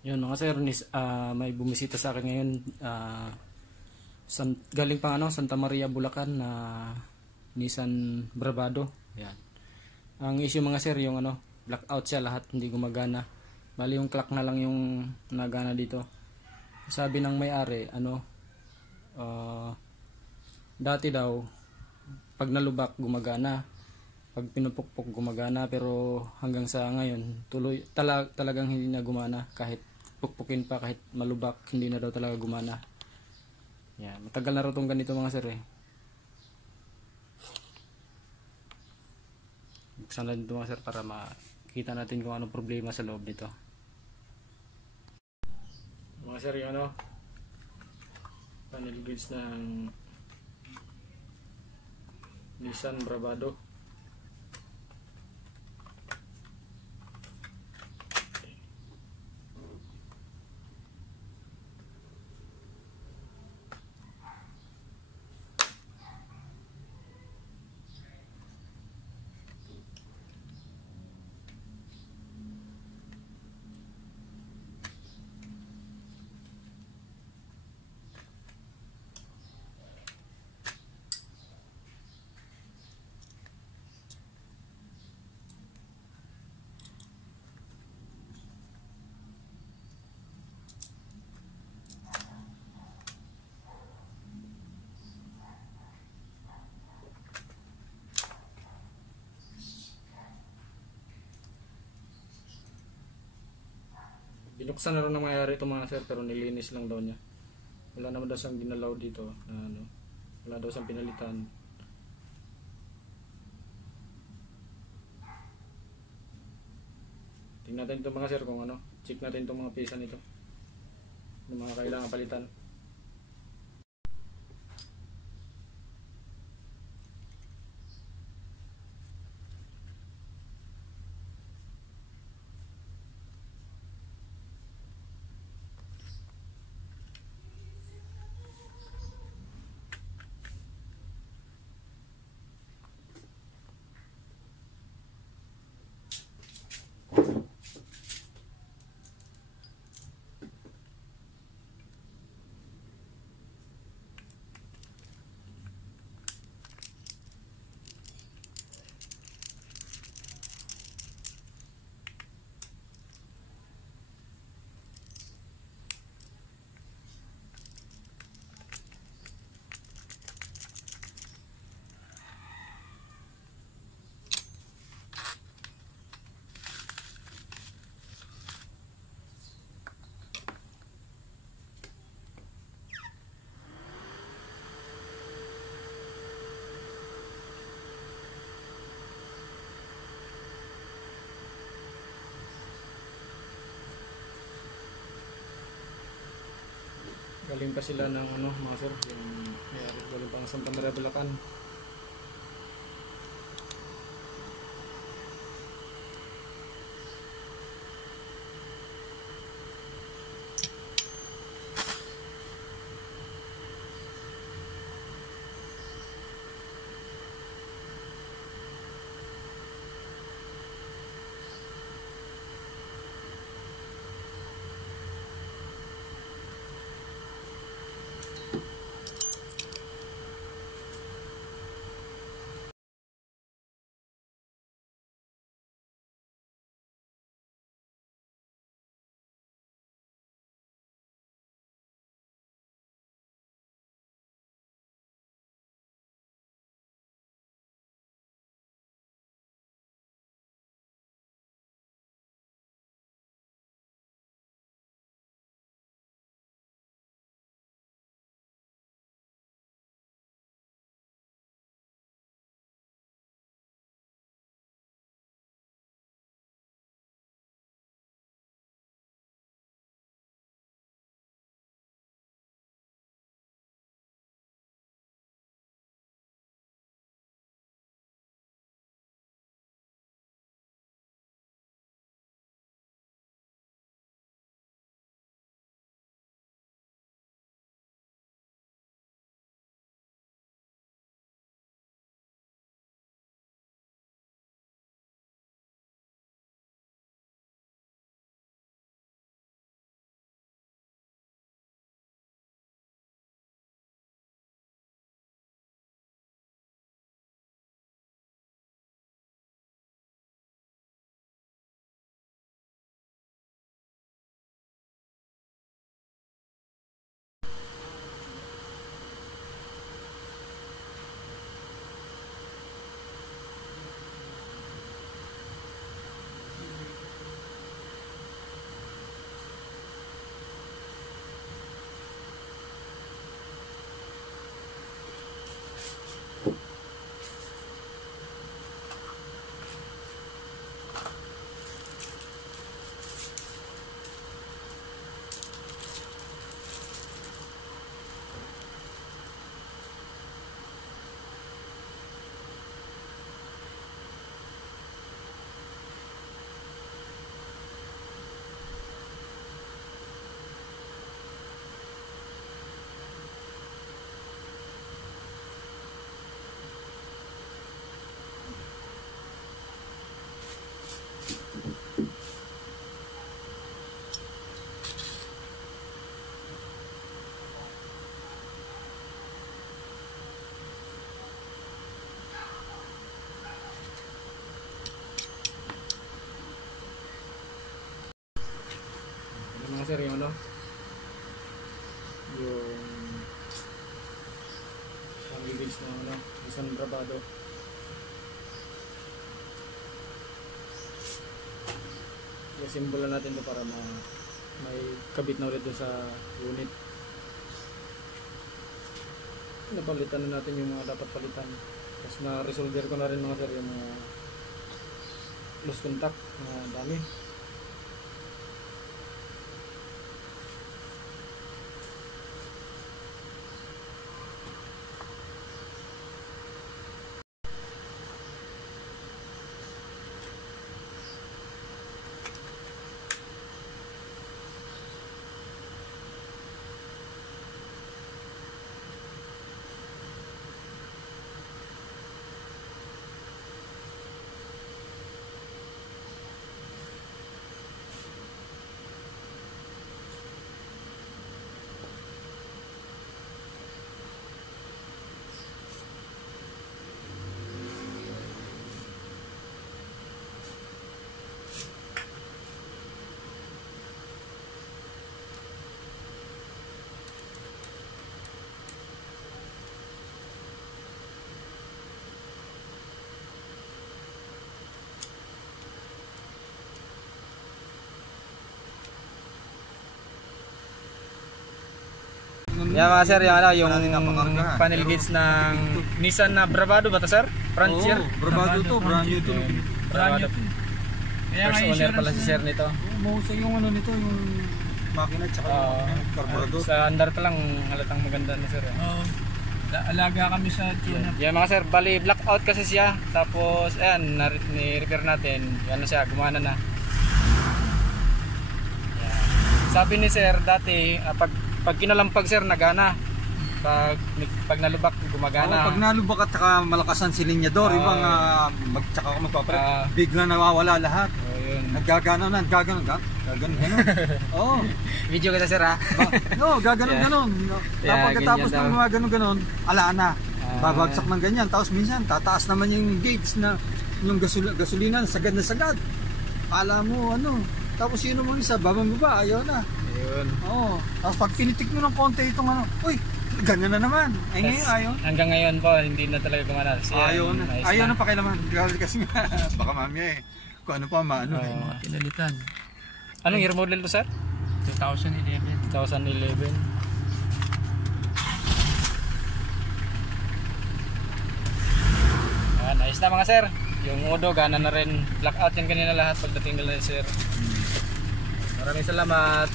Yun mga sir, may bumisita sa akin ngayon, galing pang Santa Maria, Bulacan na Nissan Bravado. Yan. Ang issue mga sir, yung blackout siya, lahat hindi gumagana. Bali yung clock na lang yung nagana dito. Sabi ng may-ari, dati daw pag nalubak gumagana, pag pinupukpok gumagana, pero hanggang sa ngayon talagang hindi na gumana. Kahit pukpukin pa, kahit malubak, hindi na daw talaga gumana. Yan, matagal na rin itong ganito mga sir eh. Buksan natin ito mga sir para makita natin kung anong problema sa loob nito. Mga sir, yung panel goods ng Nissan Bravado. Binuksan na rin ng mayari ito mga sir, pero nilinis lang daw niya. Wala naman daw siyang ginalaw dito na wala daw siyang pinalitan. Tingnan natin ito mga sir kung check natin itong mga pisa nito, yung mga kailangan palitan. Galing pa sila ng mga sir, yung mayari, galing pang Santa Maria, Bulacan. mga sir yung ano, yung gauge ng ano, isang Bravado. I-assemble natin ito para may kabit na ulit doon sa unit. Napalitan na natin yung mga dapat palitan. Tapos na-resolver ko na rin mga sir yung mga loose contact na dami. Yan mga sir, yung ano, yung panel gauge ng Nissan na Bravado ba to sir? Frontier? Bravado to, brand new to. Bravado. First owner pala si sir nito. Mahusay yung ano nito, yung makina at saka yung carburetor. Sa andar pa lang halatang maganda na sir. Oo. Alaga kami sa tune-up. Yan mga sir, bali blackout kasi siya. Tapos ayan, ni-repair natin. Yan na siya, gumana na. Yan. Sabi ni sir dati, pag kinalampag sir, nagana. Pag nalubak, gumagana. Pag nalubak at saka malakas ang silinyador, ibang tsaka ka magpapalit, bigla nawawala lahat. Naggagano na, gaganon. Oo. Video kita sir ha? No, gaganon. Tapos ng mga ganon, ala na. Babagsak ng ganyan. Tapos minsan, tataas naman yung gauge na yung gasolina, sagad na sagad. Alam mo, ano. Tapos yun mo isa, babang-baba, ayaw na. Ayun. Oo. Tapos pag pinitik mo ng konti itong ano, uy, ganyan na naman. Ay ngayon, ayaw. Hanggang ngayon po, hindi na talaga gumana. Ayaw na pakilaman. Kasi baka mamaya kung ano pa, maano. Mga pinalitan. Anong year model to sir? 2011. 2011. Ayan, ayos na mga sir. Yung modo, gana na rin. Blackout yan kanina lahat pagdating nila sir. Maraming salamat.